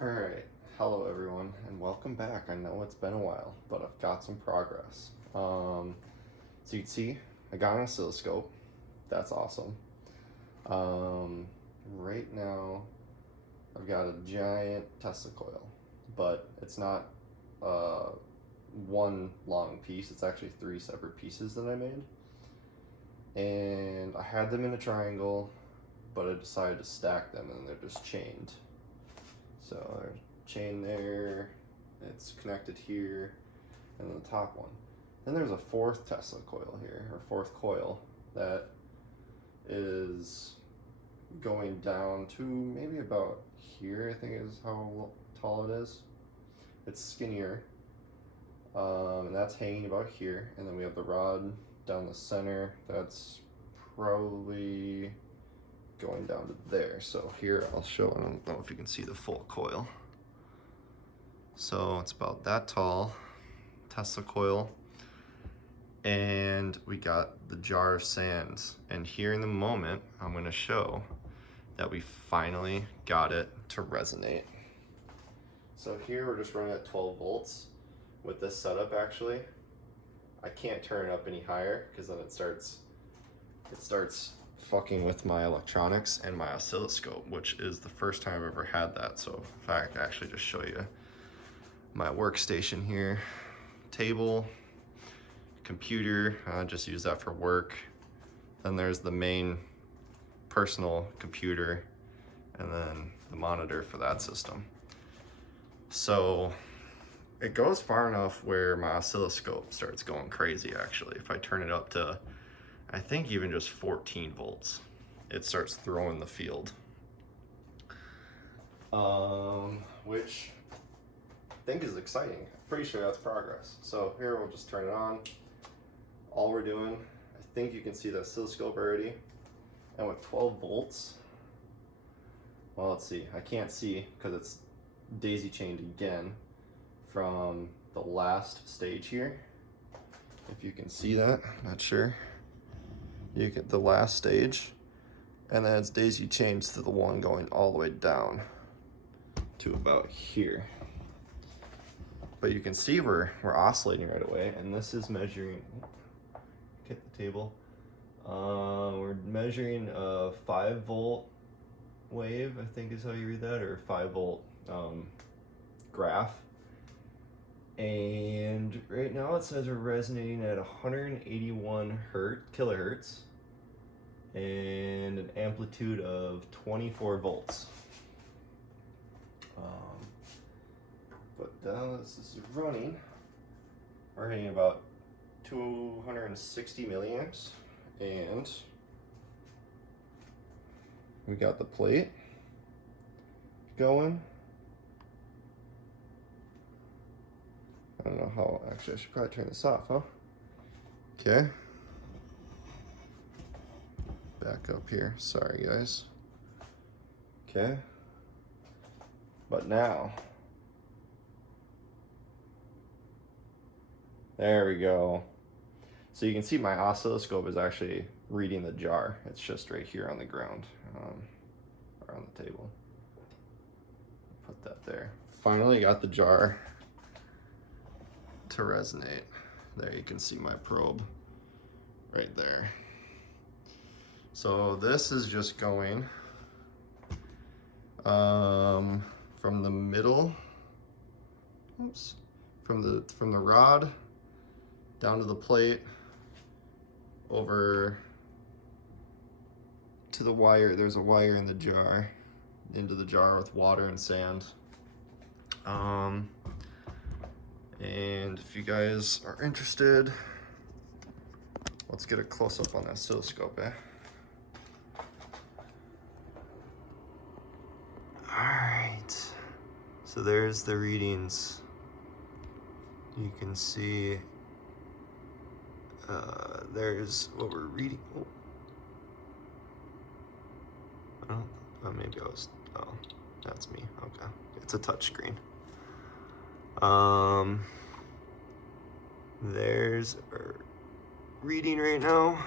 Alright, hello everyone, and welcome back. I know it's been a while, but I've got some progress. So you can see, I got an oscilloscope. That's awesome. Right now, I've got a giant Tesla coil, but it's not one long piece. It's actually three separate pieces that I made. And I had them in a triangle, but I decided to stack them, and they're just chained. So there's a chain there, it's connected here, and then the top one. Then there's a fourth Tesla coil here, or fourth coil, that is going down to maybe about here, I think is how tall it is. It's skinnier, and that's hanging about here. And then we have the rod down the center, that's probably going down to there. So here I'll show, I don't know if you can see the full coil. So it's about that tall, Tesla coil. And we got the jar of sands. And here in the moment, I'm gonna show that we finally got it to resonate. So here we're just running at 12 volts with this setup actually. I can't turn it up any higher because then it starts fucking with my electronics and my oscilloscope, which is the first time I've ever had that. So in fact, I actually just show you my workstation here, table, computer, I just use that for work. Then there's the main personal computer and then the monitor for that system. So it goes far enough where my oscilloscope starts going crazy actually. If I turn it up to, I think even just 14 volts, it starts throwing the field. Which I think is exciting. I'm pretty sure that's progress. So here we'll just turn it on. All we're doing, I think you can see the oscilloscope already. And with 12 volts, well, let's see, I can't see because it's daisy chained again from the last stage here. If you can see that, not sure. You get the last stage, and then it's daisy chained to the one going all the way down to about here. But you can see we're oscillating right away, and this is measuring, hit the table. We're measuring a 5 volt wave, I think is how you read that, or 5 volt graph. And right now it says we're resonating at 181 kilohertz and an amplitude of 24 volts. But now this is running, we're hitting about 260 milliamps, and we got the plate going. I don't know how, actually I should probably turn this off, huh? Okay. Back up here, sorry guys. Okay. But now, there we go. So you can see my oscilloscope is actually reading the jar. It's just right here on the ground, or on the table. Put that there. Finally got the jar to resonate. There you can see my probe right there. So this is just going from the middle, oops, from the rod down to the plate, over to the wire. There's a wire in the jar, into the jar with water and sand. And if you guys are interested, let's get a close-up on that oscilloscope, eh? Alright, so there's the readings. You can see there's what we're reading. Oh, maybe I was, oh, that's me, okay. It's a touch screen. There's our reading right now,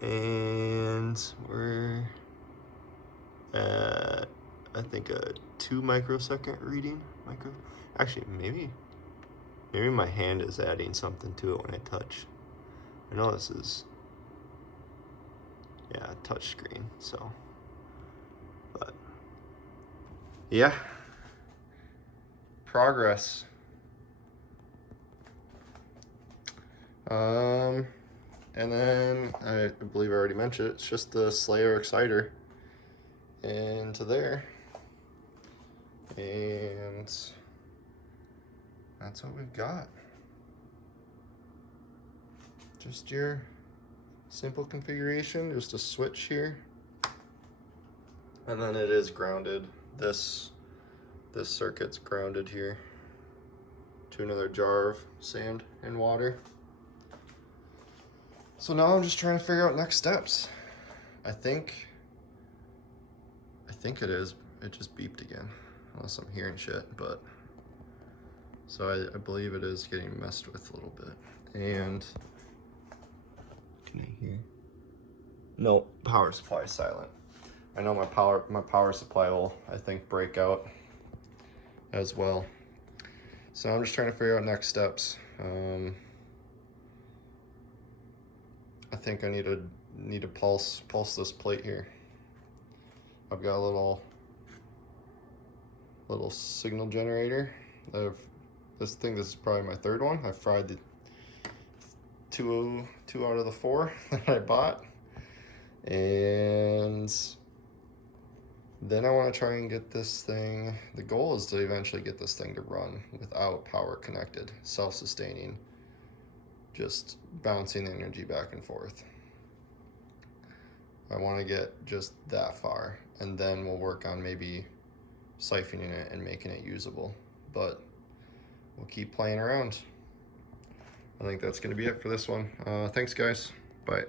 and we're at, I I think a 2 microsecond reading. Actually, maybe my hand is adding something to it when I touch. I know this is, yeah, touch screen, so, but yeah, progress. And then I believe I already mentioned it, it's just the Slayer exciter into there, and that's what we've got. Just your simple configuration, just a switch here, and then it is grounded. This circuit's grounded here to another jar of sand and water. So now I'm just trying to figure out next steps. I think it is. It just beeped again, unless I'm hearing shit, but. So I believe it is getting messed with a little bit. And, can I hear? No, power supply is silent. I know my power supply will, I think, break out as well. So I'm just trying to figure out next steps. I think I need to pulse this plate here. I've got a little signal generator. This is probably my third one. I fried the two out of the 4 that I bought, and then I want to try and get this thing. The goal is to eventually get this thing to run without power connected, self-sustaining, just bouncing energy back and forth. I want to get just that far, and then we'll work on maybe siphoning it and making it usable, but we'll keep playing around. I think that's going to be it for this one. Thanks guys, bye.